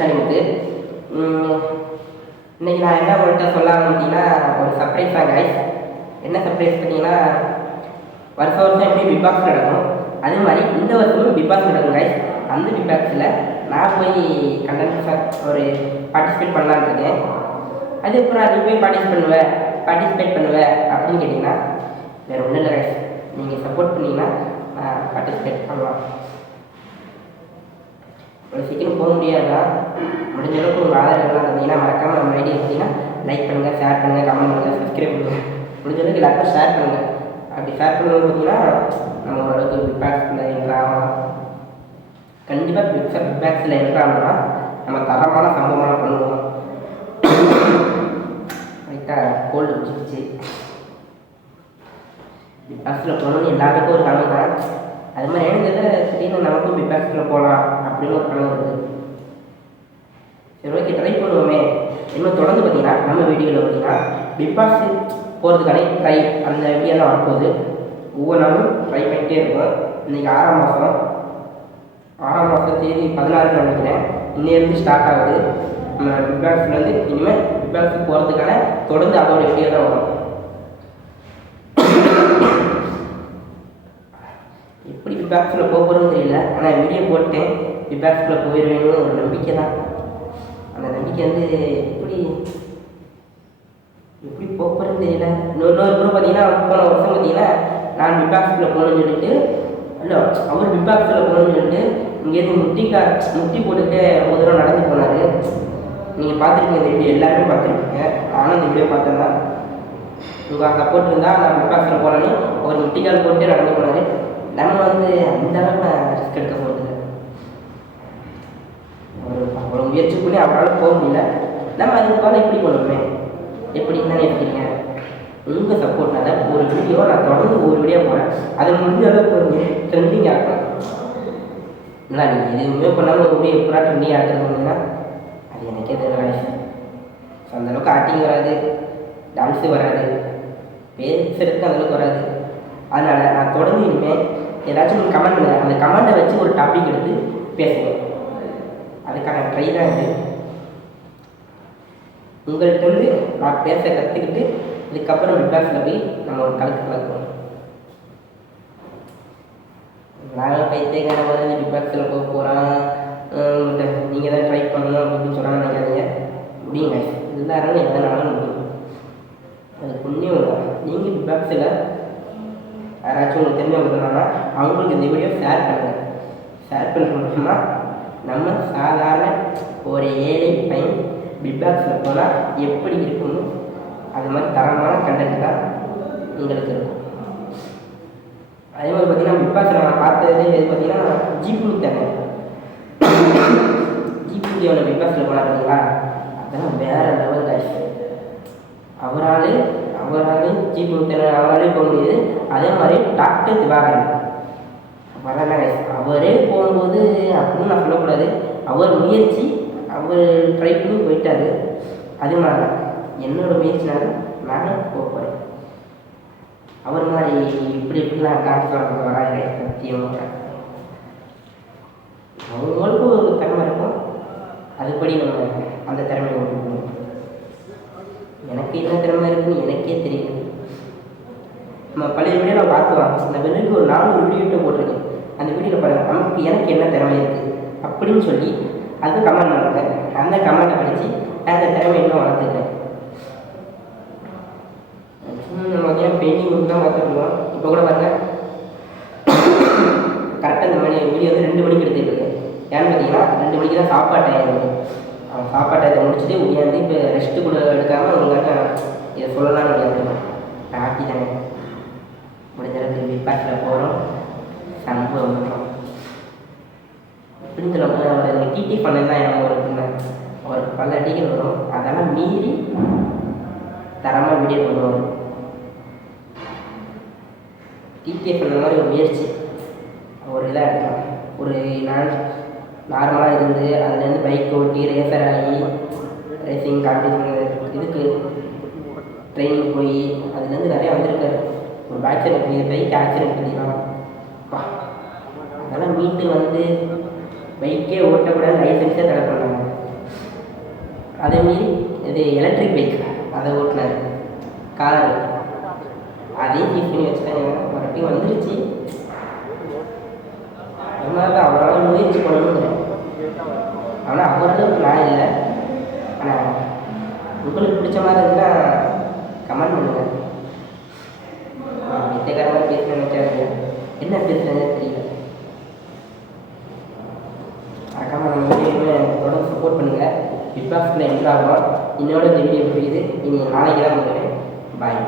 சேனலுக்கு. இன்றைக்கி நான் என்ன உங்கள்கிட்ட சொல்லலாம்னு பார்த்தீங்கன்னா, ஒரு சர்ப்ரைஸ் தான் கைஸ். என்ன சர்ப்ரைஸ் பார்த்தீங்கன்னா, வருஷம் எப்படி பிக் பாஸ் நடக்கும், அதே மாதிரி இந்த வருஷமும் பிக் பாஸ் நடக்கும் கைஸ். அந்த பிக் பாக்ஸில் நான் போய் கண்டென்ட் ஒரு பார்ட்டிசிபேட் பண்ணலான்னு இருக்கேன். அதுக்கப்புறம் நீ போய் பார்ட்டிசிபேட் பண்ணுவேன் அப்படின்னு கேட்டிங்கன்னா, வேறு ஒன்றும் இல்லை கைஸ். நீங்கள் சப்போர்ட் பண்ணிங்கன்னா நான் பார்ட்டிசிபேட் பண்ணலாம். ஒரு சீக்கிரம் போக முடியாதா, முடிஞ்ச அளவுக்கு உங்கள் ஆதரவுலாம் தந்தீங்கன்னா மறக்காமல் நம்ம ஐடியா பார்த்தீங்கன்னா லைக் பண்ணுங்கள், ஷேர் பண்ணுங்கள், கமெண்ட் பண்ணுங்கள், சப்ஸ்கிரைப் பண்ணுங்கள். முடிஞ்ச அளவுக்கு எல்லாருக்கும் ஷேர் பண்ணுங்கள். அப்படி ஷேர் பண்ணுறது பார்த்தீங்கன்னா நம்ம ஓரளவுக்கு பிக் பாக்ஸில் என்ட்ரு ஆகலாம். கண்டிப்பாக பிக் பாக்ஸில் என்ட்ரு ஆகணும்னா நம்ம தரமான சம்பவமான பண்ணுவோம். ரைட்டாக கோல்டு பிடிச்சிருச்சு. பிக் பாக்ஸில் போகணும்னு எல்லாருக்கும் ஒரு கனவு தான். அது மாதிரி எழுந்தது திடீர்னு நமக்கும் பிக் பாக்ஸில் போகலாம் அப்படின்னு ஒரு கனவு இருக்குது. சரி, ஓகே, ட்ரை பண்ணுவோமே. இன்னும் தொடர்ந்து பார்த்தீங்கன்னா நம்ம வீடியோவில் பார்த்தீங்கன்னா பிக் பாஸ் போகிறதுக்கான ட்ரை அந்த வீடியோ தான் வரப்போகுது. ஒவ்வொரு நாளும் ட்ரை பண்ணிகிட்டே இருக்கும். இன்றைக்கி 6ஆம் மாதம் தேதி 16 நினைக்கிறேன். இன்னிலேருந்து ஸ்டார்ட் ஆகுது. நம்ம பிக் பாக்ஸ்லேருந்து இனிமேல் பிக் பாக்ஸுக்கு போகிறதுக்கான தொடர்ந்து அதோட வீடியோ தான் வரும். எப்படி பிக் பாக்ஸில் போகிறோன்னு தெரியல, ஆனால் வீடியோ போட்டேன். பிக் பாக்ஸில் போயிடுவேன்னு ஒரு நம்பிக்கை தான். அந்த நம்பிக்கை வந்து எப்படி போகிறேன்னு தெரியல. இன்னொரு பார்த்தீங்கன்னா போன வருஷம் பார்த்தீங்கன்னா நான் பிக் பாக்ஸில் போகணுன்னு சொல்லிட்டு, இல்லை அவர் பிக் பாக்ஸில் போகணுன்னு சொல்லிட்டு இங்கேருந்து முட்டி போட்டுட்டு ரொம்ப தூரம் நடந்து போனார். நீங்கள் பார்த்துருக்கீங்க இந்த வீடியோ, எல்லாருமே பார்த்துருக்கீங்க. நானும் இந்த வீடியோ பார்த்தேன் தான். உங்கள் சப்போர்ட் இருந்தால் நான் பிக் பாக்ஸில் போனேன்னு ஒரு முட்டிக்கால் போட்டு நடந்து போனார். நம்ம வந்து அந்த அளவுக்கு நான் ரிஸ்க் எடுக்க போகிறது அவ்வளோ முயற்சி பண்ணி அவரால் போக முடியல. நம்ம அதுக்கு மேலே எப்படி பண்ணுவோமே, எப்படின்னு நினைக்கிறீங்க? உங்கள் சப்போர்ட்னால ஒரு வீடியோ நான் தொடர்ந்து ஒரு வீடியோ போகிறேன். அதை முடிஞ்ச அளவுக்கு கொஞ்சம் ட்ரெண்டிங் ஆகலாம். இல்லை நீங்கள் எதுவுமே பண்ணாமல் ஒரு வீடியோ எப்படா ட்ரெண்டிங் ஆக்குறதுன்னா அது எனக்கே தெரியல. அந்தளவுக்கு ஆக்டிங் வராது, டான்ஸு வராது, பேசுறதுக்கு அந்தளவுக்கு வராது. அதனால் நான் தொடர்ந்து இனிமேல் ஏதாச்சும் நீங்கள் கமெண்ட் பண்ணுங்கள். அந்த கமெண்ட்டை வச்சு ஒரு டாபிக் எடுத்து பேசுவேன். அதுக்கான ட்ரை தான் இது. உங்கள்கிட்ட வந்து நான் பேச கற்றுக்கிட்டு இதுக்கப்புறம் பிக் பாக்ஸில் போய் நம்ம ஒரு கலக்குவோம். நாங்கள் பைத்தியக்கார மாதிரி பிக் பாக்ஸில் போக போகிறான், நீங்கள் தான் ட்ரை பண்ணணும் அப்படின்னு சொன்னாங்க நினைக்காதீங்க. முடியுங்க, எல்லாரும் எதனாலும் முடியும். அது புண்ணியம். நீங்கள் பிக் பாக்ஸில் யாராச்சும் உங்களுக்கு தெரிஞ்சவங்க சொன்னாங்கன்னா அவங்களுக்கு இந்த வீடியோ ஷேர் பண்ணுங்கள். ஷேர் பண்ணுறோம்னா நம்ம சாதாரண ஒரு ஏழை பையன் பிக் பாக்ஸில் போனால் எப்படி இருக்குன்னு அது மாதிரி தரமான கண்டென்ட் தான் உங்களுக்கு இருக்கும். அதே மாதிரி பார்த்தீங்கன்னா பிக் பாக்ஸில் நான் பார்த்தது எது பார்த்தீங்கன்னா ஜிபுத்தாங்க. ஜிபுத்தியோட பிக் பாக்ஸில் போனால் பார்த்தீங்களா, அதெல்லாம் வேறு லெவல் கைஸ். அவரால் ஜிபுத்தனை அவராலே போக முடியுது. அதே மாதிரி டாக்டர் திவாகரன் வரல கைஸ். அவரே போகும்போது அப்படின்னு நான் சொல்லக்கூடாது. அவர் முயற்சி, அவர் ட்ரை பண்ணி போயிட்டார். அது மாதிரி என்னோடய முயற்சினால நானும் போக போகிறேன். அவர் மாதிரி இப்படிலாம் டான்ஸ் வளர்க்க வராது சத்தியமாக. அவங்களுக்கும் ஒரு திறமை இருக்கும், அதுபடி நம்ம அந்த திறமையை கொண்டு போகணும். எனக்கு என்ன திறமை இருக்குன்னு எனக்கே தெரியுது. நம்ம பழைய வீடியோ நான் பார்த்துவான். அந்த வீடியோக்கு ஒரு 4 வீடியோ போட்டிருக்கேன். அந்த வீடியோவில் பாருங்கள், எனக்கு என்ன திறமை இருக்குது அப்படின்னு சொல்லி அது கமெண்ட் பண்ணுங்க. அந்த கமெண்ட்டை படித்து நான் அந்த திறமை இன்னும் வளர்த்துக்கிறேன். நம்ம பார்த்தீங்கன்னா பெயிண்டிங் ஒர்க் தான் பார்த்துருக்கோம். இப்போ கூட பாருங்கள், கரெக்டாக இந்த மாதிரி வீடியோ வந்து 2 மணிக்கு எடுத்துகிட்டு ஏன்னு பார்த்தீங்கன்னா 2 மணிக்கு தான் சாப்பாடு டைம் இருக்குது. அவன் சாப்பாடு டைத்தை முடிச்சுட்டு உடையாந்து இப்போ ரெஸ்ட்டு கூட எடுக்காமல் உங்கள்கிட்ட இதை சொல்லலாம்னு முடியாது. ஆட்டி தானே முடிஞ்ச அளவுக்கு பிக் பாக்ஸில் போகிறோம், சம்பவம் பண்ணுறோம் அப்படின்னு சொல்லும்போது அவர் டிடி பண்ணது தான் எனக்கு இருக்குங்க. அவருக்கு பல அடிகள் வரும், அதெல்லாம் மீறி தரமாக வீடியோ பண்ணுவார். டிடிஏ பண்ண மாதிரி ஒரு முயற்சி ஒரு இதாக இருக்கலாம். ஒரு நார்மலாக இருந்து அதுலேருந்து பைக் ஓட்டி ரேசர் ஆகி ரேசிங் காம்படிஷன் இதுக்கு ட்ரெயினிங் போய் அதுலேருந்து நிறையா வந்திருக்காரு. ஒரு பைக் ஆக்சிடென்ட் பண்ணிடலாம், அதெல்லாம் மீட்டு வந்து பைக்கே ஓட்டக்கூடாது லைசன்ஸே தடை பண்ணாங்க. அதேமாரி இது எலக்ட்ரிக் பைக் அதை ஓட்டினார், கார் அதையும் சீஸ் பண்ணி வச்சுட்டாங்க. மறுபடியும் வந்துருச்சு. அதனால அவரால் முயற்சி பண்ணணுங்கிறேன். ஆனால் அவரளவுக்கு நான் இல்லை. ஆனால் உங்களுக்கு பிடிச்ச மாதிரி இருந்தால் கமெண்ட் பண்ணுங்கள். வித்தியகாரமாக பேச நினைக்காதீங்க, என்ன பேசுகிறேன்னு தெரியல. அக்காம நம்ம வீடியோவை தொடர்ந்து சப்போர்ட் பண்ணுங்கள். பிக் பாஸ்ல என்ட்ரு ஆகலாம். இன்னோட இந்த வீடியோ புரியுது. இனி நாளைக்கு தான் பண்ணுவேன். பாய்.